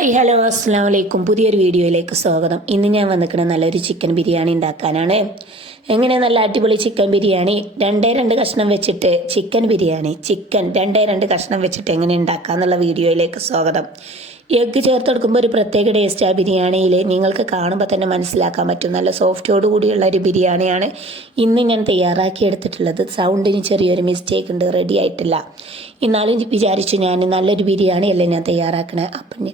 Hi hello അസ്സാം വലൈക്കും പുതിയൊരു വീഡിയോയിലേക്ക് സ്വാഗതം. ഇന്ന് ഞാൻ വന്നിരിക്കുന്നത് നല്ലൊരു ചിക്കൻ ബിരിയാണി ഉണ്ടാക്കാനാണ്. എങ്ങനെ നല്ല അടിപൊളി ചിക്കൻ ബിരിയാണി? രണ്ടേ രണ്ട് കഷ്ണം വെച്ചിട്ട് ചിക്കൻ ബിരിയാണി. ചിക്കൻ രണ്ടേ രണ്ട് കഷ്ണം വെച്ചിട്ട് എങ്ങനെ ഉണ്ടാക്കാന്നുള്ള വീഡിയോയിലേക്ക് സ്വാഗതം. എഗ്ഗ് ചേർത്ത് കൊടുക്കുമ്പോൾ ഒരു പ്രത്യേക ടേസ്റ്റ് ആ ബിരിയാണിയിൽ നിങ്ങൾക്ക് കാണുമ്പോൾ തന്നെ മനസ്സിലാക്കാൻ പറ്റും. നല്ല സോഫ്റ്റോട് കൂടിയുള്ള ഒരു ബിരിയാണിയാണ് ഇന്ന് ഞാൻ തയ്യാറാക്കി എടുത്തിട്ടുള്ളത്. സൗണ്ടിന് ചെറിയൊരു മിസ്റ്റേക്ക് ഉണ്ട്. റെഡി ആയിട്ടില്ല. എന്നാലും വിചാരിച്ചു ഞാൻ നല്ലൊരു ബിരിയാണി അല്ലേ ഞാൻ തയ്യാറാക്കണേ. അപ്പം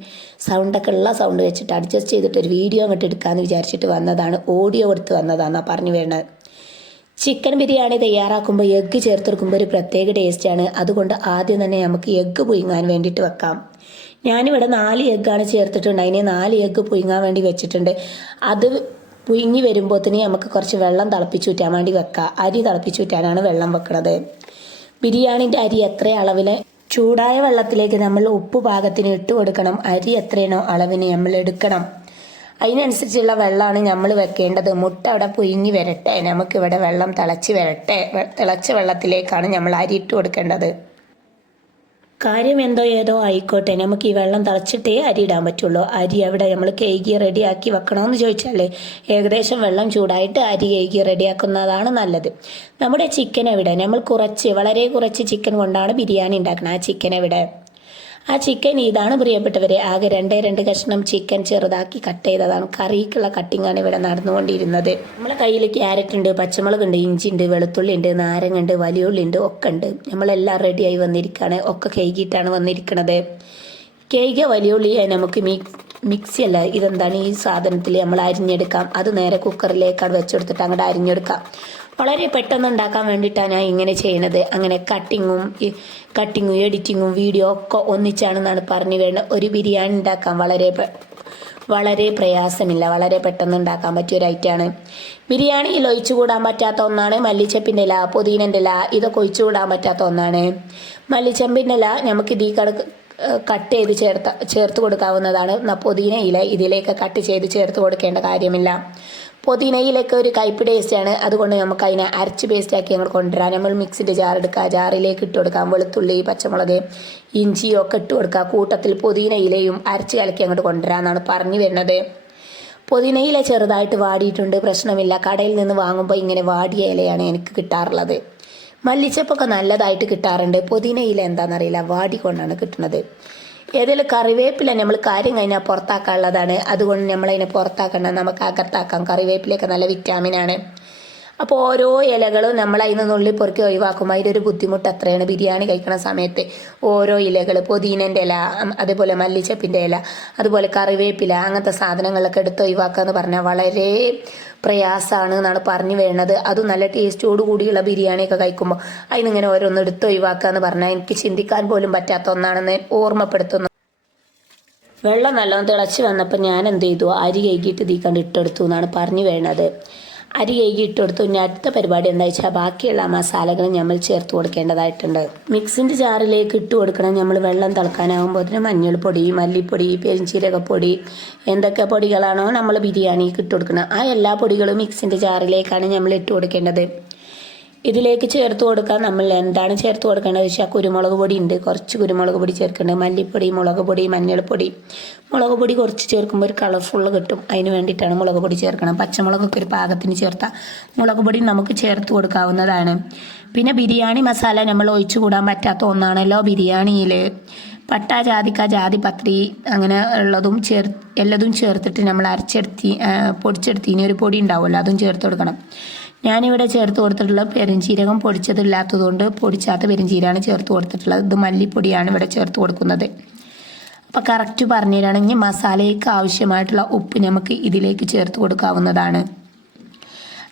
സൗണ്ടൊക്കെ ഉള്ള സൗണ്ട് വെച്ചിട്ട് അഡ്ജസ്റ്റ് ചെയ്തിട്ട് ഒരു വീഡിയോ അങ്ങോട്ട് എടുക്കാമെന്ന് വിചാരിച്ചിട്ട് വന്നതാണ്. ഓഡിയോ എടുത്ത് വന്നതാണെന്നാണ് പറഞ്ഞു വേണത് ചിക്കൻ ബിരിയാണി തയ്യാറാക്കുമ്പോൾ എഗ്ഗ് ചേർത്തെടുക്കുമ്പോൾ ഒരു പ്രത്യേക ടേസ്റ്റാണ് അതുകൊണ്ട് ആദ്യം തന്നെ നമുക്ക് എഗ്ഗ് പുഴുങ്ങാൻ വേണ്ടിയിട്ട് വെക്കാം. ഞാനിവിടെ നാല് എഗ്ഗാണ് ചേർത്തിട്ടുണ്ട്. അതിനെ നാല് എഗ്ഗ് പുഴുങ്ങാൻ വേണ്ടി വെച്ചിട്ടുണ്ട്. അത് പുഴുങ്ങി വരുമ്പോഴത്തേന് നമുക്ക് കുറച്ച് വെള്ളം തിളപ്പിച്ചൂറ്റാൻ വേണ്ടി വെക്കാം. അരി തിളപ്പിച്ചൂറ്റാനാണ് വെള്ളം വെക്കണത്. ബിരിയാണിന്റെ അരി എത്ര അളവിൽ ചൂടായ വെള്ളത്തിലേക്ക് നമ്മൾ ഉപ്പ് പാകത്തിന് ഇട്ട് കൊടുക്കണം. അരി എത്രയാണോ അളവിന് നമ്മൾ എടുക്കണം. അതിനനുസരിച്ചുള്ള വെള്ളമാണ് നമ്മൾ വെക്കേണ്ടത്. മുട്ട അവിടെ പുഴുങ്ങി വരട്ടെ. നമുക്കിവിടെ വെള്ളം തിളച്ച് വരട്ടെ. തിളച്ച വെള്ളത്തിലേക്കാണ് നമ്മൾ അരി ഇട്ട് കൊടുക്കേണ്ടത്. കാര്യം എന്തോ ഏതോ ആയിക്കോട്ടെ. നമുക്ക് ഈ വെള്ളം തിളച്ചിട്ടേ അരി ഇടാൻ പറ്റുള്ളൂ. അരി അവിടെ നമ്മൾ കേകി റെഡിയാക്കി വെക്കണമെന്ന് ചോദിച്ചാലേ ഏകദേശം വെള്ളം ചൂടായിട്ട് അരി കേകി റെഡിയാക്കുന്നതാണ് നല്ലത്. നമ്മുടെ ചിക്കൻ എവിടെ നമ്മൾ കുറച്ച് വളരെ കുറച്ച് ചിക്കൻ കൊണ്ടാണ് ബിരിയാണി ഉണ്ടാക്കുന്നത് ആ ചിക്കൻ എവിടെ ആ ചിക്കൻ ഇതാണ് പ്രിയപ്പെട്ടവരെ. ആകെ രണ്ടേ രണ്ട് കഷ്ണം ചിക്കൻ ചെറുതാക്കി കട്ട് ചെയ്തതാണ്. കറിക്കുള്ള കട്ടിങ്ങാണ് ഇവിടെ നടന്നുകൊണ്ടിരുന്നത്. നമ്മളെ കയ്യിൽ ക്യാരറ്റ് ഉണ്ട് പച്ചമുളക് ഉണ്ട് ഇഞ്ചി ഉണ്ട് വെളുത്തുള്ളി ഉണ്ട് നാരങ്ങ ഉണ്ട് വലിയുള്ളി ഉണ്ട് ഒക്കെ ഉണ്ട്. നമ്മളെല്ലാം റെഡിയായി വന്നിരിക്കുകയാണ് ഒക്കെ കേകിയിട്ടാണ് വന്നിരിക്കുന്നത് കേക വലിയുള്ളിയെ നമുക്ക് മിക്സി അല്ല ഇതെന്താണ് ഈ സാധനത്തിൽ നമ്മൾ അരിഞ്ഞെടുക്കാം. അത് നേരെ കുക്കറിലേക്കാണ് വെച്ചെടുത്തിട്ട് അങ്ങോട്ട് അരിഞ്ഞെടുക്കാം. വളരെ പെട്ടെന്ന് ഉണ്ടാക്കാൻ വേണ്ടിയിട്ടാണ് ഞാൻ ഇങ്ങനെ ചെയ്യുന്നത് അങ്ങനെ കട്ടിങ്ങും കട്ടിങ്ങും എഡിറ്റിങ്ങും വീഡിയോ ഒക്കെ ഒന്നിച്ചാണെന്നാണ് പറഞ്ഞു വേണ്ടത് ഒരു ബിരിയാണി ഉണ്ടാക്കാൻ വളരെ വളരെ പ്രയാസമില്ല. വളരെ പെട്ടെന്ന് ഉണ്ടാക്കാൻ പറ്റിയ ഒരു ഐറ്റമാണ് ബിരിയാണിയിൽ ഒഴിച്ചുകൂടാൻ പറ്റാത്ത ഒന്നാണ്. മല്ലിച്ചപ്പിന്റെ ഇല പുതിനന്റെ ഇല ഇതൊക്കെ ഒഴിച്ചുകൂടാൻ പറ്റാത്ത ഒന്നാണ്. മല്ലിച്ചമ്പിന്റെ ഇല നമുക്ക് ഇതീ കണക്ക് കട്ട് ചെയ്ത് ചേർത്ത ചേർത്ത് കൊടുക്കാവുന്നതാണ്. പുതിന ഇല ഇതിലേക്ക് കട്ട് ചെയ്ത് ചേർത്ത് കൊടുക്കേണ്ട കാര്യമില്ല. പുതിനയിലൊക്കെ ഒരു കയ്പ് ആണ്. അതുകൊണ്ട് നമുക്ക് അതിനെ അരച്ച് പേസ്റ്റ് ആക്കി ഞങ്ങൾ കൊണ്ടുവരാം. നമ്മൾ മിക്സിന്റെ ജാർ എടുക്കുക. ജാറിലേക്ക് ഇട്ട് കൊടുക്കാം വെളുത്തുള്ളി പച്ചമുളക് ഇഞ്ചിയും ഒക്കെ ഇട്ട് കൊടുക്കുക. കൂട്ടത്തിൽ പുതിനയിലയും അരച്ച് കലക്കി അങ്ങോട്ട് കൊണ്ടുവരാമെന്നാണ് പറഞ്ഞു വരുന്നത്. പുതിനയില ചെറുതായിട്ട് വാടിയിട്ടുണ്ട്. പ്രശ്നമില്ല. കടയിൽ നിന്ന് വാങ്ങുമ്പോൾ ഇങ്ങനെ വാടിയ ഇലയാണ് എനിക്ക് കിട്ടാറുള്ളത്. മല്ലിച്ചപ്പൊക്കെ നല്ലതായിട്ട് കിട്ടാറുണ്ട്. പുതിനയില എന്താണെന്നറിയില്ല. വാടിക്കൊണ്ടാണ് കിട്ടുന്നത്. ഏതെങ്കിലും കറിവേപ്പില നമ്മൾ കാര്യം കഴിഞ്ഞാൽ പുറത്താക്കാനുള്ളതാണ്. അതുകൊണ്ട് നമ്മളതിനെ പുറത്താക്കണം നമുക്ക് അകത്താക്കാം. കറിവേപ്പിലയൊക്കെ നല്ല വിറ്റാമിനാണ്. അപ്പോൾ ഓരോ ഇലകളും നമ്മൾ അതിൽ നിന്ന് നുള്ളി പൊറുക്കി ഒഴിവാക്കും. അതിന്റെ ഒരു ബുദ്ധിമുട്ട് എത്രയാണ് ബിരിയാണി കഴിക്കുന്ന സമയത്ത് ഓരോ ഇലകൾ പുതിനന്റെ ഇല അതുപോലെ മല്ലിച്ചപ്പിന്റെ ഇല അതുപോലെ കറിവേപ്പില അങ്ങനത്തെ സാധനങ്ങളൊക്കെ എടുത്ത് ഒഴിവാക്കുക എന്ന് പറഞ്ഞാൽ വളരെ പ്രയാസമാണ് എന്നാണ് പറഞ്ഞു വരുന്നത്. അതും നല്ല ടേസ്റ്റോട് കൂടിയുള്ള ബിരിയാണിയൊക്കെ കഴിക്കുമ്പോൾ അതിനിങ്ങനെ ഓരോന്ന് എടുത്ത് ഒഴിവാക്കുക എന്ന് പറഞ്ഞാൽ എനിക്ക് ചിന്തിക്കാൻ പോലും പറ്റാത്ത ഒന്നാണെന്ന് ഓർമ്മപ്പെടുത്തുന്നു. വെള്ളം നല്ലോണം തിളച്ച് വന്നപ്പോൾ ഞാൻ എന്ത് ചെയ്തു? അരി കഴുകിയിട്ട് തീ കണ്ട് ഇട്ടെടുത്തു എന്നാണ് പറഞ്ഞു വേണത് അരി കഴുകി കൊടുത്ത് ഇനി അടുത്ത പരിപാടി എന്താ വെച്ചാൽ ബാക്കിയുള്ള മസാലകൾ നമ്മൾ ചേർത്ത് കൊടുക്കേണ്ടതായിട്ടുണ്ട്. മിക്സിന്റെ ജാറിലേക്ക് ഇട്ട് കൊടുക്കണം. നമ്മൾ വെള്ളം തിളക്കാനാകുമ്പോൾ അതിന് മഞ്ഞൾപ്പൊടി മല്ലിപ്പൊടി പെരിഞ്ചീരകപ്പൊടി എന്തൊക്കെ പൊടികളാണോ നമ്മൾ ബിരിയാണിക്ക് ഇട്ട് കൊടുക്കണം ആ എല്ലാ പൊടികളും മിക്സിന്റെ ജാറിലേക്കാണ് നമ്മൾ ഇട്ട് കൊടുക്കേണ്ടത്. ഇതിലേക്ക് ചേർത്ത് കൊടുക്കാൻ നമ്മൾ എന്താണ് ചേർത്ത് കൊടുക്കേണ്ടത് വെച്ചാൽ കുരുമുളക് പൊടി ഉണ്ട്. കുറച്ച് കുരുമുളക് പൊടി ചേർക്കേണ്ടത് മല്ലിപ്പൊടി മുളക് പൊടി മഞ്ഞൾപ്പൊടി. മുളക് പൊടി കുറച്ച് ചേർക്കുമ്പോൾ ഒരു കളർഫുൾ കിട്ടും. അതിന് വേണ്ടിയിട്ടാണ് മുളക് പൊടി ചേർക്കണം. പച്ചമുളകൊക്കെ ഒരു പാകത്തിന് ചേർത്താൽ മുളക് പൊടി നമുക്ക് ചേർത്ത് കൊടുക്കാവുന്നതാണ്. പിന്നെ ബിരിയാണി മസാല നമ്മൾ ഒഴിച്ചു കൂടാൻ പറ്റാത്ത ഒന്നാണല്ലോ ബിരിയാണിയിൽ പട്ട ജാതിക്ക ജാതിപത്രി അങ്ങനെ ഉള്ളതും ചേർ എല്ലതും ചേർത്തിട്ട് നമ്മൾ അരച്ചെടുത്തി പൊടിച്ചെടുത്തി ഇനി ഒരു പൊടി ഉണ്ടാവുമല്ലോ അതും ചേർത്ത് കൊടുക്കണം. ഞാനിവിടെ ചേർത്ത് കൊടുത്തിട്ടുള്ള പെരുംജീരകം പൊടിച്ചതില്ലാത്തതുകൊണ്ട് പൊടിച്ചാത്ത പെരുംജീരകമാണ് ചേർത്ത് കൊടുത്തിട്ടുള്ളത്. ഇത് മല്ലിപ്പൊടിയാണ് ഇവിടെ ചേർത്ത് കൊടുക്കുന്നത്. അപ്പോൾ കറക്റ്റ് പറഞ്ഞുതരാണെങ്കിൽ മസാലയ്ക്ക് ആവശ്യമായിട്ടുള്ള ഉപ്പ് നമുക്ക് ഇതിലേക്ക് ചേർത്ത് കൊടുക്കാവുന്നതാണ്.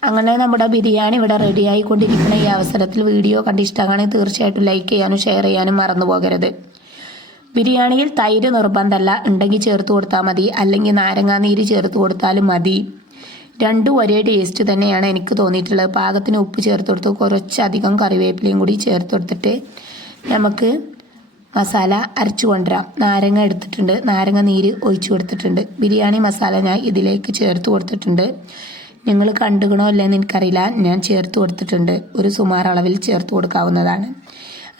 അങ്ങനെ നമ്മുടെ ബിരിയാണി ഇവിടെ റെഡി ആയിക്കൊണ്ടിരിക്കുന്ന ഈ അവസരത്തിൽ വീഡിയോ കണ്ട് ഇഷ്ടമാണെങ്കിൽ തീർച്ചയായിട്ടും ലൈക്ക് ചെയ്യാനും ഷെയർ ചെയ്യാനും മറന്നു പോകരുത്. ബിരിയാണിയിൽ തൈര് നിർബന്ധമല്ല. ഉണ്ടെങ്കിൽ ചേർത്ത് കൊടുത്താൽ മതി. അല്ലെങ്കിൽ നാരങ്ങാനീര് ചേർത്ത് കൊടുത്താലും മതി. രണ്ടും ഒരേ ടേസ്റ്റ് തന്നെയാണ് എനിക്ക് തോന്നിയിട്ടുള്ളത്. പാകത്തിന് ഉപ്പ് ചേർത്ത് കൊടുത്ത്. കുറച്ചധികം കറിവേപ്പിലയും കൂടി ചേർത്ത് കൊടുത്തിട്ട് നമുക്ക് മസാല അരച്ചു കൊണ്ടുവരാം. നാരങ്ങ എടുത്തിട്ടുണ്ട്. നാരങ്ങ നീര് ഒഴിച്ചു കൊടുത്തിട്ടുണ്ട്. ബിരിയാണി മസാല ഞാൻ ഇതിലേക്ക് ചേർത്ത് കൊടുത്തിട്ടുണ്ട്. നിങ്ങൾ കണ്ടുകണോ അല്ലെന്ന് എനിക്കറിയില്ല. ഞാൻ ചേർത്ത് കൊടുത്തിട്ടുണ്ട്. ഒരു സുമാർ അളവിൽ ചേർത്ത് കൊടുക്കാവുന്നതാണ്.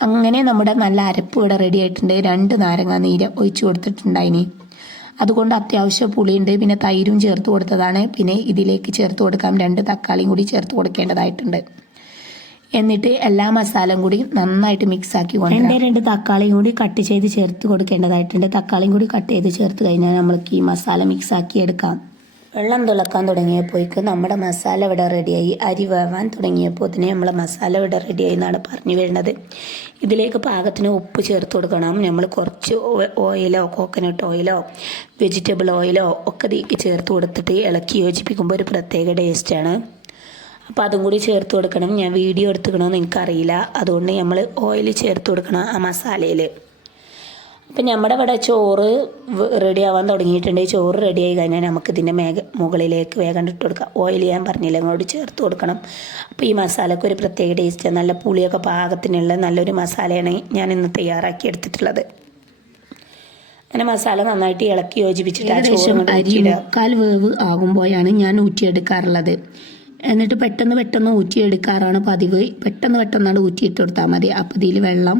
അങ്ങനെ നമ്മുടെ നല്ല അരപ്പ് ഇവിടെ റെഡി ആയിട്ടുണ്ട്. രണ്ട് നാരങ്ങ നീര് ഒഴിച്ചു കൊടുത്തിട്ടുണ്ടായിനി. അതുകൊണ്ട് അത്യാവശ്യം പുളിയുണ്ട്. പിന്നെ തൈരും ചേർത്ത് കൊടുത്തതാണ്. പിന്നെ ഇതിലേക്ക് ചേർത്ത് കൊടുക്കാം. രണ്ട് തക്കാളിയും കൂടി ചേർത്ത് കൊടുക്കേണ്ടതായിട്ടുണ്ട്. എന്നിട്ട് എല്ലാ മസാലയും കൂടി നന്നായിട്ട് മിക്സ് ആക്കി രണ്ടേ രണ്ട് തക്കാളിയും കൂടി കട്ട് ചെയ്ത് ചേർത്ത് കൊടുക്കേണ്ടതായിട്ടുണ്ട്. തക്കാളിയും കൂടി കട്ട് ചെയ്ത് ചേർത്ത് കഴിഞ്ഞാൽ നമ്മൾക്ക് ഈ മസാല മിക്സ് ആക്കി എടുക്കാം. വെള്ളം തിളക്കാൻ തുടങ്ങിയപ്പോഴേക്ക് നമ്മുടെ മസാല ഇവിടെ റെഡിയായി. അരി വേവാൻ തുടങ്ങിയപ്പോൾ തന്നെ നമ്മൾ മസാല ഇവിടെ റെഡിയായി എന്നാണ് പറഞ്ഞു വരുന്നത്. ഇതിലേക്ക് പാകത്തിന് ഉപ്പ് ചേർത്ത് കൊടുക്കണം. നമ്മൾ കുറച്ച് ഓയിലോ കോക്കനട്ട് ഓയിലോ വെജിറ്റബിൾ ഓയിലോ ഒക്കെ ഇതിലേക്ക് ചേർത്ത് കൊടുത്തിട്ട് ഇളക്കി യോജിപ്പിക്കുമ്പോൾ ഒരു പ്രത്യേക ടേസ്റ്റാണ് അപ്പോൾ അതും കൂടി ചേർത്ത് കൊടുക്കണം. ഞാൻ വീഡിയോ എടുത്തുക്കണമെന്ന് എനിക്കറിയില്ല. അതുകൊണ്ട് നമ്മൾ ഓയിൽ ചേർത്ത് കൊടുക്കണം ആ മസാലയിൽ. അപ്പം നമ്മുടെ ഇവിടെ ചോറ് റെഡി ആവാൻ തുടങ്ങിയിട്ടുണ്ട്. ചോറ് റെഡി ആയി കഴിഞ്ഞാൽ നമുക്ക് ഇതിന്റെ മേഘ മുകളിലേക്ക് വേഗം ഇട്ട് കൊടുക്കാം. ഓയിൽ ഞാൻ പറഞ്ഞില്ല അങ്ങോട്ട് ചേർത്ത് കൊടുക്കണം. അപ്പോൾ ഈ മസാലക്ക് ഒരു പ്രത്യേക ടേസ്റ്റ് നല്ല പുളിയൊക്കെ പാകത്തിനുള്ള നല്ലൊരു മസാലയാണ് ഞാൻ ഇന്ന് തയ്യാറാക്കി എടുത്തിട്ടുള്ളത്. അങ്ങനെ മസാല നന്നായിട്ട് ഇളക്കി യോജിപ്പിച്ചിട്ട് അരി മുക്കാൽ വേവ് ആകുമ്പോഴാണ് ഞാൻ ഊറ്റിയെടുക്കാറുള്ളത്. എന്നിട്ട് പെട്ടെന്ന് പെട്ടെന്ന് ഊറ്റിയെടുക്കാറാണ് പതിവ്. പെട്ടെന്ന് പെട്ടെന്നാണ് ഊറ്റിയിട്ട് കൊടുത്താൽ മതി. അപ്പോൾ ഇതിൽ വെള്ളം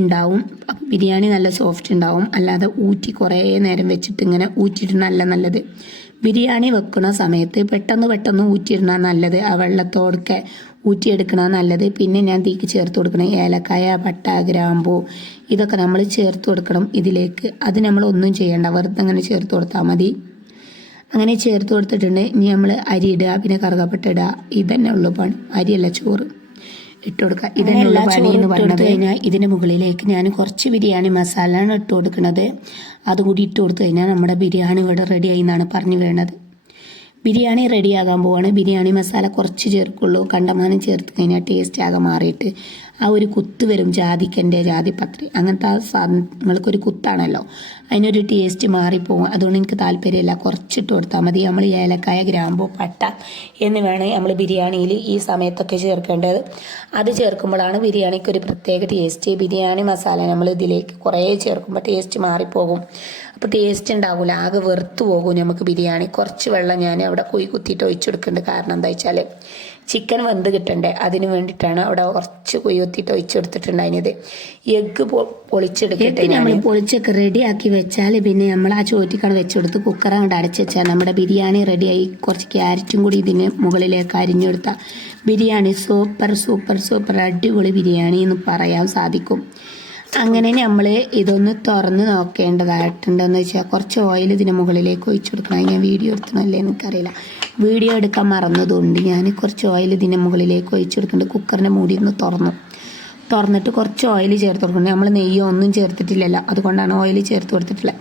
ഉണ്ടാവും. ബിരിയാണി നല്ല സോഫ്റ്റ് ഉണ്ടാവും. അല്ലാതെ ഊറ്റി കുറേ നേരം വെച്ചിട്ട് ഇങ്ങനെ ഊറ്റിയിട്ട് നല്ല നല്ലത്. ബിരിയാണി വെക്കുന്ന സമയത്ത് പെട്ടെന്ന് പെട്ടെന്ന് ഊറ്റിയിടണ നല്ലത്. ആ വെള്ളത്തോടൊക്കെ ഊറ്റിയെടുക്കണ നല്ലത്. പിന്നെ ഞാൻ തീക്ക് ചേർത്ത് കൊടുക്കണം ഏലക്കായ പട്ട ഗ്രാമ്പൂ ഇതൊക്കെ നമ്മൾ ചേർത്ത് കൊടുക്കണം ഇതിലേക്ക്. അത് നമ്മൾ ഒന്നും ചെയ്യേണ്ട. വെറുതെ അങ്ങനെ ചേർത്ത് കൊടുത്താൽ മതി. അങ്ങനെ ചേർത്ത് കൊടുത്തിട്ടുണ്ട്. ഇനി നമ്മൾ അരി ഇടുക പിന്നെ കറുകപ്പട്ട ഇടുക. ഇതന്നെ ഉള്ളു പണി. അരിയല്ല ചോറ് ഇട്ട് കൊടുക്കുക. ഇതന്നെ ഉള്ള പണി എന്ന് പറഞ്ഞത്. കഴിഞ്ഞാൽ ഇതിന്റെ മുകളിലേക്ക് ഞാൻ കുറച്ച് ബിരിയാണി മസാലയാണ് ഇട്ട് കൊടുക്കുന്നത്. അതുകൂടി ഇട്ട് കൊടുത്തു കഴിഞ്ഞാൽ നമ്മുടെ ബിരിയാണി ഇവിടെ റെഡിയായി എന്നാണ് പറഞ്ഞു വേണത് ബിരിയാണി റെഡിയാകാൻ പോവാണ്. ബിരിയാണി മസാല കുറച്ച് ചേർക്കുള്ളൂ. കണ്ടമാനം ചേർത്ത് കഴിഞ്ഞാൽ ടേസ്റ്റ് ആകെ മാറിയിട്ട് ആ ഒരു കുത്ത് വരും ജാതിക്കന്റെ ജാതിപത്രി. അങ്ങനത്തെ ആ സാധനങ്ങൾക്കൊരു കുത്താണല്ലോ. അതിനൊരു ടേസ്റ്റ് മാറിപ്പോകും അതുകൊണ്ട് എനിക്ക് താല്പര്യമില്ല. കുറച്ചിട്ട് കൊടുത്താൽ മതി. നമ്മൾ ഏലക്കായ ഗ്രാമ്പൂ പട്ട എന്ന് വേണം നമ്മൾ ബിരിയാണിയിൽ ഈ സമയത്തൊക്കെ ചേർക്കേണ്ടത്. അത് ചേർക്കുമ്പോഴാണ് ബിരിയാണിക്ക് ഒരു പ്രത്യേക ടേസ്റ്റ് ബിരിയാണി മസാല നമ്മൾ ഇതിലേക്ക് കുറേ ചേർക്കുമ്പോൾ ടേസ്റ്റ് മാറിപ്പോകും. അപ്പോൾ ടേസ്റ്റ് ഉണ്ടാവില്ല. ആകെ വെറുത്ത് പോകും നമുക്ക് ബിരിയാണി. കുറച്ച് വെള്ളം ഞാൻ അവിടെ കുഴി കുത്തിയിട്ട് ഒഴിച്ചെടുക്കുന്നുണ്ട് കാരണം എന്താ വെച്ചാൽ ചിക്കൻ വെന്ത് കിട്ടണ്ടേ? അതിന് വേണ്ടിയിട്ടാണ് അവിടെ കുറച്ച് കുയ്യൊത്തിട്ട് ഒഴിച്ചു ഒഴിച്ചെടുത്തിട്ടുണ്ട് എഗ്ഗ് പൊളിച്ചെടുക്കട്ടെ നമ്മൾ പൊളിച്ചൊക്കെ റെഡിയാക്കി വെച്ചാൽ പിന്നെ നമ്മൾ ആ ചോറ്റിക്കാണ് വെച്ചെടുത്ത് കുക്കർ അങ്ങോട്ട് അടച്ച് വെച്ചാൽ നമ്മുടെ ബിരിയാണി റെഡിയായി കുറച്ച് ക്യാരറ്റും കൂടി ഇതിന് മുകളിലേക്ക് അരിഞ്ഞെടുത്ത ബിരിയാണി. സൂപ്പർ സൂപ്പർ സൂപ്പർ അടിപൊളി ബിരിയാണി എന്ന് പറയാൻ സാധിക്കും. അങ്ങനെ നമ്മൾ ഇതൊന്ന് തുറന്ന് നോക്കേണ്ടതായിട്ടുണ്ടെന്ന് വെച്ചാൽ കുറച്ച് ഓയിൽ ഇതിന് മുകളിലേക്ക് ഒഴിച്ചു കൊടുക്കണം ഞാൻ വീഡിയോ എടുത്തണമല്ലേ എനിക്കറിയില്ല വീഡിയോ എടുക്കാൻ മറന്നതുകൊണ്ട് ഞാൻ കുറച്ച് ഓയിൽ ഇതിന്റെ മുകളിലേക്ക് ഒഴിച്ചു കൊടുക്കുന്നുണ്ട് കുക്കറിന്റെ മൂടി ഒന്ന് തുറന്നു. തുറന്നിട്ട് കുറച്ച് ഓയിൽ ചേർത്ത് കൊടുക്കണം നമ്മൾ നെയ്യോ ഒന്നും ചേർത്തിട്ടില്ലല്ലോ. അതുകൊണ്ടാണ് ഓയിൽ ചേർത്ത് കൊടുത്തിട്ടുള്ളത്.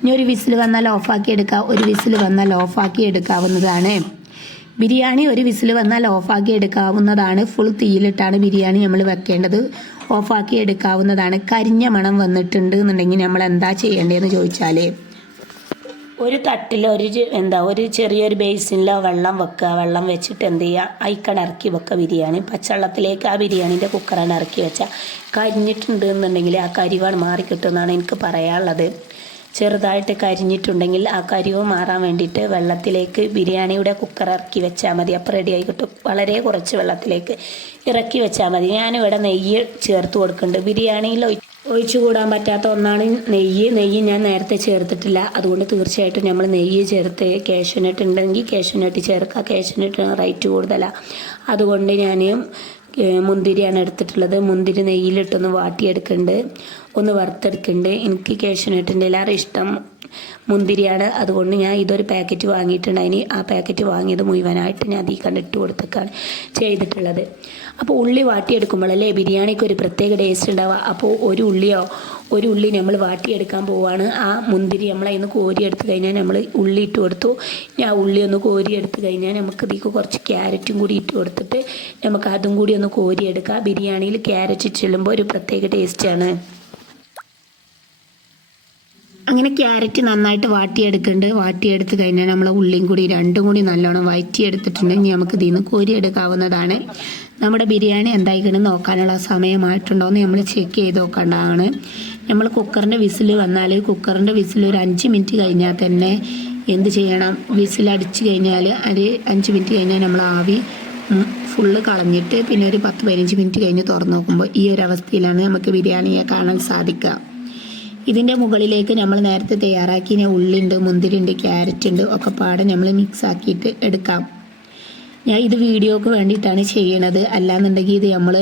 ഇനി ഒരു വിസിൽ വന്നാൽ ഓഫാക്കി എടുക്കുക ഒരു വിസിൽ വന്നാൽ ഓഫാക്കി എടുക്കാവുന്നതാണ്. ബിരിയാണി ഒരു വിസിൽ വന്നാൽ ഓഫാക്കി എടുക്കാവുന്നതാണ്. ഫുൾ തീയിലിട്ടാണ് ബിരിയാണി നമ്മൾ വെക്കേണ്ടത്. ഓഫാക്കി എടുക്കാവുന്നതാണ്. കരിഞ്ഞ മണം വന്നിട്ടുണ്ട് എന്നുണ്ടെങ്കിൽ നമ്മൾ എന്താ ചെയ്യേണ്ടതെന്ന് ചോദിച്ചാൽ ഒരു തട്ടിൽ ഒരു എന്താ ഒരു ചെറിയൊരു ബേസിനിലോ വെള്ളം വെക്കുക വെള്ളം വെച്ചിട്ട് എന്ത് ചെയ്യുക അയിക്കട ഇറക്കി വെക്കുക ബിരിയാണി. പച്ചവെള്ളത്തിലേക്ക് ആ ബിരിയാണീന്റെ കുക്കറാണ് ഇറക്കി വെച്ചാൽ കരിഞ്ഞിട്ടുണ്ട് എന്നുണ്ടെങ്കിൽ ആ കരിവാണ് മാറിക്കിട്ടുമെന്നാണ് എനിക്ക് പറയാനുള്ളത്. ചെറുതായിട്ട് കരിഞ്ഞിട്ടുണ്ടെങ്കിൽ ആ കരിവ് മാറാൻ വേണ്ടിയിട്ട് വെള്ളത്തിലേക്ക് ബിരിയാണിയുടെ കുക്കർ ഇറക്കി വെച്ചാൽ മതി. അപ്പോൾ റെഡിയായി കിട്ടും. വളരെ കുറച്ച് വെള്ളത്തിലേക്ക് ഇറക്കി വെച്ചാൽ മതി. ഞാനിവിടെ നെയ്യ് ചേർത്ത് കൊടുക്കുന്നുണ്ട്. ബിരിയാണിയിൽ ഒഴി- ഒഴിച്ചു കൂടാൻ പറ്റാത്ത ഒന്നാണ് നെയ്യ്. നെയ്യ് ഞാൻ നേരത്തെ ചേർത്തിട്ടില്ല. അതുകൊണ്ട് തീർച്ചയായിട്ടും നമ്മൾ നെയ്യ് ചേർത്ത് കാഷ്യൂനട്ട് ഉണ്ടെങ്കിൽ കാഷ്യൂനട്ട് ചേർക്കുക. കാഷ്യൂനട്ട് റേറ്റ് കൂടുതലാണ് അതുകൊണ്ട് ഞാൻ മുന്തിരിയാണ് എടുത്തിട്ടുള്ളത്. മുന്തിരി നെയ്യിലിട്ടൊന്ന് വാട്ടിയെടുക്കുന്നുണ്ട് ഒന്ന് വറുത്തെടുക്കുന്നുണ്ട് എനിക്ക് കേശനട്ടിന്റെ എല്ലാവരും ഇഷ്ടം മുന്തിരിയാണ്. അതുകൊണ്ട് ഞാൻ ഇതൊരു പാക്കറ്റ് വാങ്ങിയിട്ടുണ്ട്. അതിന് ആ പാക്കറ്റ് വാങ്ങിയത് മുഴുവനായിട്ട് ഞാൻ അതിൽ കണ്ടിട്ട് കൊടുത്തേക്കാണ് ചെയ്തിട്ടുള്ളത്. അപ്പോൾ ഉള്ളി വാട്ടിയെടുക്കുമ്പോഴല്ലേ ബിരിയാണിക്ക് ഒരു പ്രത്യേക ടേസ്റ്റ് ഉണ്ടാവുക. അപ്പോൾ ഒരു ഉള്ളിയോ ഒരു ഉള്ളി നമ്മൾ വാട്ടിയെടുക്കാൻ പോവാണ് ആ മുന്തിരി നമ്മൾ അതിന് കോരിയെടുത്ത് കഴിഞ്ഞാൽ നമ്മൾ ഉള്ളി ഇട്ട് കൊടുത്തു. ആ ഉള്ളി ഒന്ന് കോരിയെടുത്ത് കഴിഞ്ഞാൽ നമുക്ക് ഇതിക്ക് കുറച്ച് ക്യാരറ്റും കൂടി ഇട്ട് കൊടുത്തിട്ട് നമുക്ക് അതും കൂടി ഒന്ന് കോരിയെടുക്കാം. ബിരിയാണിയിൽ ക്യാരറ്റ് ചെല്ലുമ്പോൾ ഒരു പ്രത്യേക ടേസ്റ്റാണ് അങ്ങനെ ക്യാരറ്റ് നന്നായിട്ട് വാട്ടിയെടുക്കുന്നുണ്ട് വാട്ടിയെടുത്ത് കഴിഞ്ഞാൽ നമ്മൾ ഉള്ളിയും കൂടി രണ്ടും കൂടി നല്ലോണം വഴറ്റിയെടുത്തിട്ടുണ്ട് ഇനി നമുക്ക് ഇതിൽ നിന്ന് കോരിയെടുക്കാവുന്നതാണ്. നമ്മുടെ ബിരിയാണി എന്തായിക്കണം നോക്കാനുള്ള സമയമായിട്ടുണ്ടോ എന്ന് നമ്മൾ ചെക്ക് ചെയ്ത് നോക്കേണ്ടതാണ്. നമ്മൾ കുക്കറിന്റെ വിസിൽ വന്നാൽ കുക്കറിന്റെ വിസിൽ ഒരു അഞ്ച് മിനിറ്റ് കഴിഞ്ഞാൽ തന്നെ എന്ത് ചെയ്യണം? വിസിൽ അടിച്ച് കഴിഞ്ഞാൽ ഒരു അഞ്ച് മിനിറ്റ് കഴിഞ്ഞാൽ നമ്മൾ ആവി ഫുള്ള് കളഞ്ഞിട്ട് പിന്നെ ഒരു പത്ത് പതിനഞ്ച് മിനിറ്റ് കഴിഞ്ഞ് തുറന്നു നോക്കുമ്പോൾ ഈ ഒരു അവസ്ഥയിലാണ് നമുക്ക് ബിരിയാണിയെ കാണാൻ സാധിക്കുക. ഇതിന്റെ മുകളിലേക്ക് നമ്മൾ നേരത്തെ തയ്യാറാക്കിയ ഉള്ളിയുണ്ട് മുന്തിരിയുണ്ട് ക്യാരറ്റ് ഉണ്ട് ഒക്കെ പാടെ നമ്മൾ മിക്സ് ആക്കിയിട്ട് എടുക്കാം. ഞാൻ ഇത് വീഡിയോക്ക് വേണ്ടിയിട്ടാണ് ചെയ്യണത്. അല്ലാന്നുണ്ടെങ്കിൽ ഇത് നമ്മൾ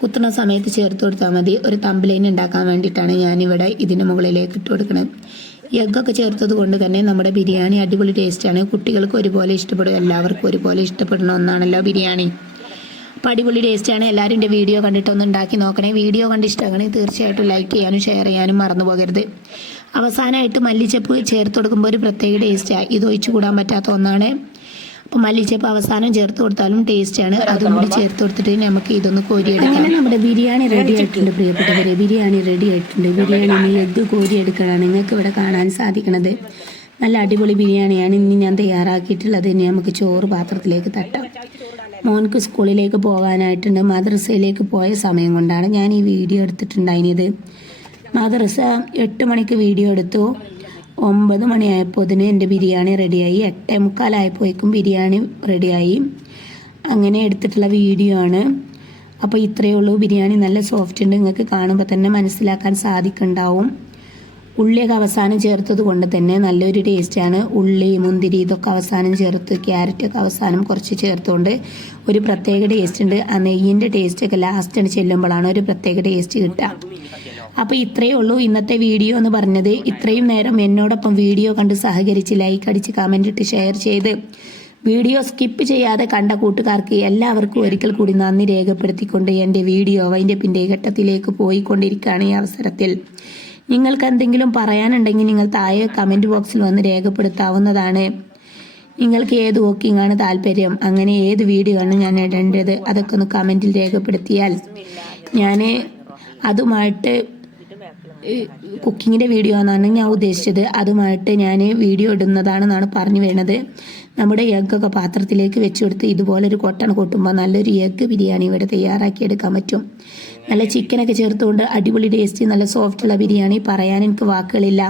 കുത്തുന്ന സമയത്ത് ചേർത്ത് കൊടുത്താൽ മതി. ഒരു തമ്പലൈൻ ഉണ്ടാക്കാൻ വേണ്ടിയിട്ടാണ് ഞാനിവിടെ ഇതിന്റെ മുകളിലേക്ക് ഇട്ട് കൊടുക്കുന്നത് എഗ്ഗൊക്കെ ചേർത്തത് കൊണ്ട് തന്നെ നമ്മുടെ ബിരിയാണി അടിപൊളി ടേസ്റ്റാണ് കുട്ടികൾക്ക് ഒരുപോലെ ഇഷ്ടപ്പെടും എല്ലാവർക്കും ഒരുപോലെ ഇഷ്ടപ്പെടുന്ന ഒന്നാണല്ലോ ബിരിയാണി. അപ്പോൾ അടിപൊളി ടേസ്റ്റാണ് എല്ലാവരും എന്റെ വീഡിയോ കണ്ടിട്ട് ഒന്ന് ഉണ്ടാക്കി നോക്കണേ. വീഡിയോ കണ്ട് ഇഷ്ടമാണെങ്കിൽ തീർച്ചയായിട്ടും ലൈക്ക് ചെയ്യാനും ഷെയർ ചെയ്യാനും മറന്നു പോകരുത്. അവസാനമായിട്ട് മല്ലിച്ചപ്പ് ചേർത്ത് കൊടുക്കുമ്പോൾ ഒരു പ്രത്യേക ടേസ്റ്റാണ് ഇത് ഒഴിച്ചു കൂടാൻ പറ്റാത്ത ഒന്നാണ്. അപ്പോൾ മല്ലിച്ചപ്പ് അവസാനം ചേർത്ത് കൊടുത്താലും ടേസ്റ്റാണ് അതും കൂടി ചേർത്ത് കൊടുത്തിട്ട് നമുക്ക് ഇതൊന്ന് കോരിയെടുക്കാം അങ്ങനെ നമ്മുടെ ബിരിയാണി റെഡി ആയിട്ടുണ്ട് പ്രിയപ്പെട്ടവരെ. ബിരിയാണി റെഡി ആയിട്ടുണ്ട്. ബിരിയാണി എഗ്ഗ് കോരിയെടുക്കണം നിങ്ങൾക്ക് ഇവിടെ കാണാൻ സാധിക്കണത്. നല്ല അടിപൊളി ബിരിയാണിയാണ് ഇനി ഞാൻ തയ്യാറാക്കിയിട്ടുള്ളത്. ഇനി നമുക്ക് ചോറ് പാത്രത്തിലേക്ക് തട്ടാം. മോൻക്ക് സ്കൂളിലേക്ക് പോകാനായിട്ടുണ്ട്. മദ്രസയിലേക്ക് പോയ സമയം കൊണ്ടാണ് ഞാൻ ഈ വീഡിയോ എടുത്തിട്ടുണ്ടായിരുന്നത്. മദ്രസ എട്ട് മണിക്ക് വീഡിയോ എടുത്തു. ഒമ്പത് മണിയായപ്പോതിന് എന്റെ ബിരിയാണി റെഡിയായി. എട്ടേ മുക്കാലായപ്പോഴേക്കും ബിരിയാണി റെഡിയായി. അങ്ങനെ എടുത്തിട്ടുള്ള വീഡിയോ ആണ്. അപ്പോൾ ഇത്രയേ ഉള്ളൂ. ബിരിയാണി നല്ല സോഫ്റ്റ് ഉണ്ട്. നിങ്ങൾക്ക് കാണുമ്പോൾ തന്നെ മനസ്സിലാക്കാൻ സാധിക്കുന്നുണ്ടാവും. ഉള്ളിയൊക്കെ അവസാനം ചേർത്തത് കൊണ്ട് തന്നെ നല്ലൊരു ടേസ്റ്റാണ് ഉള്ളി മുന്തിരി ഇതൊക്കെ അവസാനം ചേർത്ത് ക്യാരറ്റൊക്കെ അവസാനം കുറച്ച് ചേർത്തുകൊണ്ട് ഒരു പ്രത്യേക ടേസ്റ്റ് ഉണ്ട്. ആ നെയ്യിന്റെ ടേസ്റ്റൊക്കെ ലാസ്റ്റ് ചെല്ലുമ്പോഴാണ് ഒരു പ്രത്യേക ടേസ്റ്റ് കിട്ടുക. അപ്പോൾ ഇത്രയേ ഉള്ളൂ ഇന്നത്തെ വീഡിയോ എന്ന് പറഞ്ഞത്. ഇത്രയും നേരം എന്നോടൊപ്പം വീഡിയോ കണ്ട് സഹകരിച്ച് ലൈക്ക് അടിച്ച് കമന്റ് ഇട്ട് ഷെയർ ചെയ്ത് വീഡിയോ സ്കിപ്പ് ചെയ്യാതെ കണ്ട കൂട്ടുകാർക്ക് എല്ലാവർക്കും ഒരിക്കൽ കൂടി നന്ദി രേഖപ്പെടുത്തിക്കൊണ്ട് എന്റെ വീഡിയോ അതിന്റെ വൈൻഡപ്പിന്റെ ഘട്ടത്തിലേക്ക് പോയിക്കൊണ്ടിരിക്കുകയാണ് ഈ അവസരത്തിൽ. നിങ്ങൾക്ക് എന്തെങ്കിലും പറയാനുണ്ടെങ്കിൽ നിങ്ങൾ താഴെ കമന്റ് ബോക്സിൽ വന്ന് രേഖപ്പെടുത്താവുന്നതാണ്. നിങ്ങൾക്ക് ഏത് കുക്കിംഗ് ആണ് താല്പര്യം? അങ്ങനെ ഏത് വീഡിയോ ആണ് ഞാൻ ഇടേണ്ടത്? അതൊക്കെ ഒന്ന് കമന്റിൽ രേഖപ്പെടുത്തിയാൽ ഞാൻ അതുമായിട്ട് കുക്കിങ്ങിന്റെ വീഡിയോ എന്നാണ് ഞാൻ ഉദ്ദേശിച്ചത്. അതുമായിട്ട് ഞാൻ വീഡിയോ ഇടുന്നതാണെന്നാണ് പറഞ്ഞു വരുന്നത്. നമ്മുടെ എഗ്ഗൊക്കെ പാത്രത്തിലേക്ക് വെച്ച് കൊടുത്ത് ഇതുപോലൊരു കൊട്ടണ കൊട്ടുമ്പോൾ നല്ലൊരു എഗ്ഗ് ബിരിയാണി ഇവിടെ തയ്യാറാക്കി എടുക്കാൻ പറ്റും. നല്ല ചിക്കനൊക്കെ ചേർത്തുകൊണ്ട് അടിപൊളി ടേസ്റ്റ് നല്ല സോഫ്റ്റുള്ള ബിരിയാണി പറയാൻ എനിക്ക് വാക്കുകളില്ല.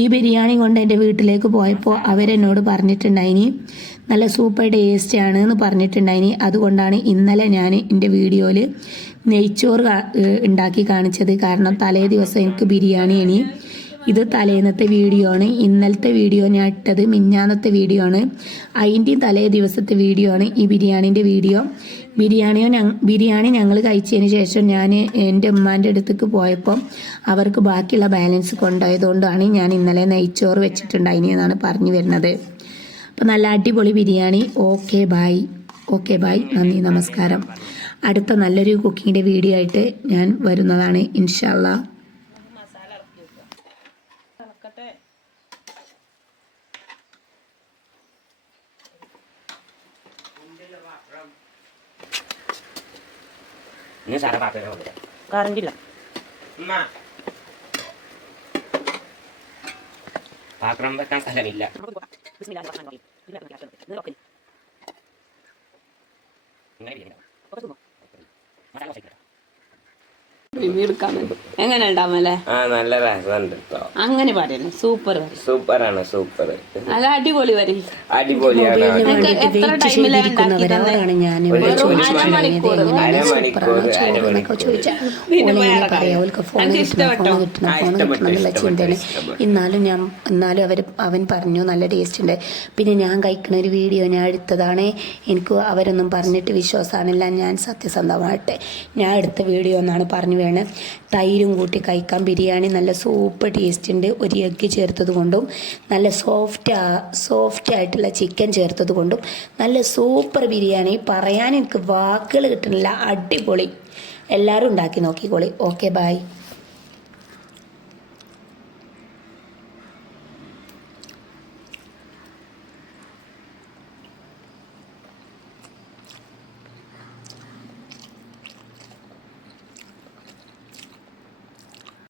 ഈ ബിരിയാണി കൊണ്ട് എന്റെ വീട്ടിലേക്ക് പോയപ്പോൾ അവരെന്നോട് പറഞ്ഞിട്ടുണ്ടായിനി നല്ല സൂപ്പർ ടേസ്റ്റ് ആണ് എന്ന് പറഞ്ഞിട്ടുണ്ടായിനി. അതുകൊണ്ടാണ് ഇന്നലെ ഞാൻ എന്റെ വീഡിയോയിൽ നെയ്ച്ചോറ് ഉണ്ടാക്കി കാണിച്ചത്. കാരണം തലേ ദിവസം എനിക്ക് ബിരിയാണി ഇനി ഇത് തലേന്നത്തെ വീഡിയോ ആണ്. ഇന്നലത്തെ വീഡിയോ ഞാൻ ഇട്ടത് മിഞ്ഞാന്നത്തെ വീഡിയോ ആണ്. അതിന്റെയും തലേ ദിവസത്തെ വീഡിയോ ആണ് ഈ ബിരിയാണീന്റെ വീഡിയോ. ബിരിയാണിയോ ബിരിയാണി ഞങ്ങൾ കഴിച്ചതിന് ശേഷം ഞാൻ എന്റെ ഉമ്മാന്റെ അടുത്തേക്ക് പോയപ്പം അവർക്ക് ബാക്കിയുള്ള ബാലൻസ് കൊണ്ടായതുകൊണ്ടാണ് ഞാൻ ഇന്നലെ നെയ്ച്ചോറ് വെച്ചിട്ടുണ്ടായിനി എന്നാണ് പറഞ്ഞു വരുന്നത്. അപ്പം നല്ല അടിപൊളി biryani. Okay bye okay bye നന്ദി നമസ്കാരം. അടുത്ത നല്ലൊരു കുക്കിങ്ങിന്റെ വീഡിയോ ആയിട്ട് ഞാൻ വരുന്നതാണ്. ഇൻഷാല്ലാ ഇനി സാറെ പാത്രം കൊണ്ടുവരാം കറണ്ടില്ല ഉമ്മ പാത്രം വെക്കാൻ സ്ഥലമില്ല ഇങ്ങനെ ഇരിക്കണം. മസാല ദോശ ഇട്ടോ. Review എടുക്കാൻ വേണ്ടി. എങ്ങനെ ഉണ്ടാമല്ലേ ആ നല്ല രസമുണ്ട് കേട്ടോ അങ്ങനെ പറയുന്നു സൂപ്പർ. സൂപ്പർ ആണ് സൂപ്പർ. നല്ല അടിപൊളി വരി. അടിപൊളിയാണ്. എത്ര ടൈമിലാണ്. എന്നാലും ഞാൻ എന്നാലും അവർ അവൻ പറഞ്ഞു നല്ല ടേസ്റ്റ് ഉണ്ട്. പിന്നെ ഞാൻ കഴിക്കുന്ന ഒരു വീഡിയോ ഞാൻ എടുത്തതാണ്. എനിക്ക് അവരൊന്നും പറഞ്ഞിട്ട് വിശ്വാസമാണല്ല ഞാൻ സത്യസന്ധമായിട്ട് ഞാൻ എടുത്ത വീഡിയോ എന്നാണ് പറഞ്ഞു വേണത് തൈരും കൂട്ടി കഴിക്കാൻ ബിരിയാണി നല്ല സൂപ്പർ ടേസ്റ്റ് ഉണ്ട്. ഒരു എഗ്ഗ് ചേർത്തത് കൊണ്ടും നല്ല സോഫ്റ്റ് സോഫ്റ്റ് ആയിട്ടുള്ള ചിക്കൻ ചേർത്തത് കൊണ്ടും നല്ല സൂപ്പർ ബിരിയാണി. പറയാൻ എനിക്ക് വാക്കുകൾ കിട്ടുന്നില്ല. അടിപൊളി. എല്ലാവരും ഉണ്ടാക്കി നോക്കിക്കോളി. Okay bye